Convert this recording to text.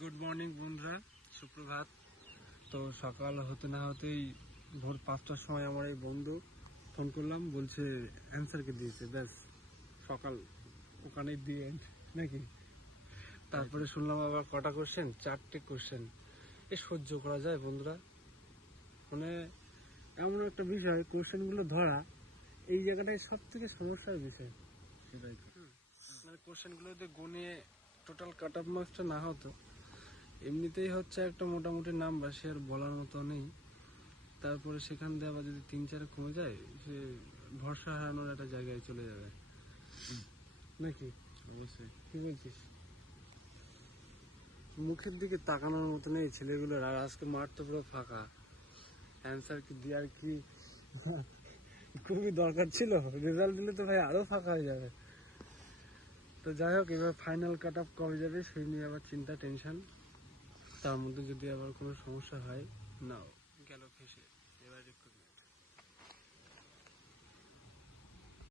Good morning বন্ধুরা, সুপ্রভাত। তো সকাল হতে না হতেই ভোর 5টার সময় আমার এই বন্ধু ফোন করলাম, বলছে অ্যান্সারকে দিয়েছে, ব্যাস সকাল ওখানেই দিয়ে নাকি। তারপরে শুনলাম আবার কটা কোশ্চেন, 4টে কোশ্চেন। এ সহ্য করা যায় বন্ধুরা? মানে এমন একটা বিষয়, কোশ্চেনগুলো ধরা এই জায়গাটায় সব থেকে সমস্যার বিষয়। সেটাই মানে কোশ্চেনগুলো যদি গুনিয়ে টোটাল কাট অফ মার্কসটা না হতো, এমনিতেই হচ্ছে একটা মোটামুটি নাম্বার, সে আর বলার মতো নেই। তারপরে সেখান দিয়ে আবার যদি 3-4 কমে যায়, সে ভরসা হারানোর একটা জায়গায় চলে যাবে নাকি। অবশ্যই। কি বলছিস? মুখের দিকে তাকানোর মতো নেই ছেলেগুলোর। আর আজকে মাঠ তো পুরো ফাঁকা, অ্যান্সার কি দেওয়ার কি খুবই দরকার ছিল। রেজাল্ট দিলে তো ভাই আরো ফাঁকা হয়ে যাবে। তো যাই হোক, এবার ফাইনাল কাট অফ কবে যাবে সেই নিয়ে আবার চিন্তা, টেনশন। তার মধ্যে যদি আবার কোনো সমস্যা হয়, নাও গেল ফেসে, এবার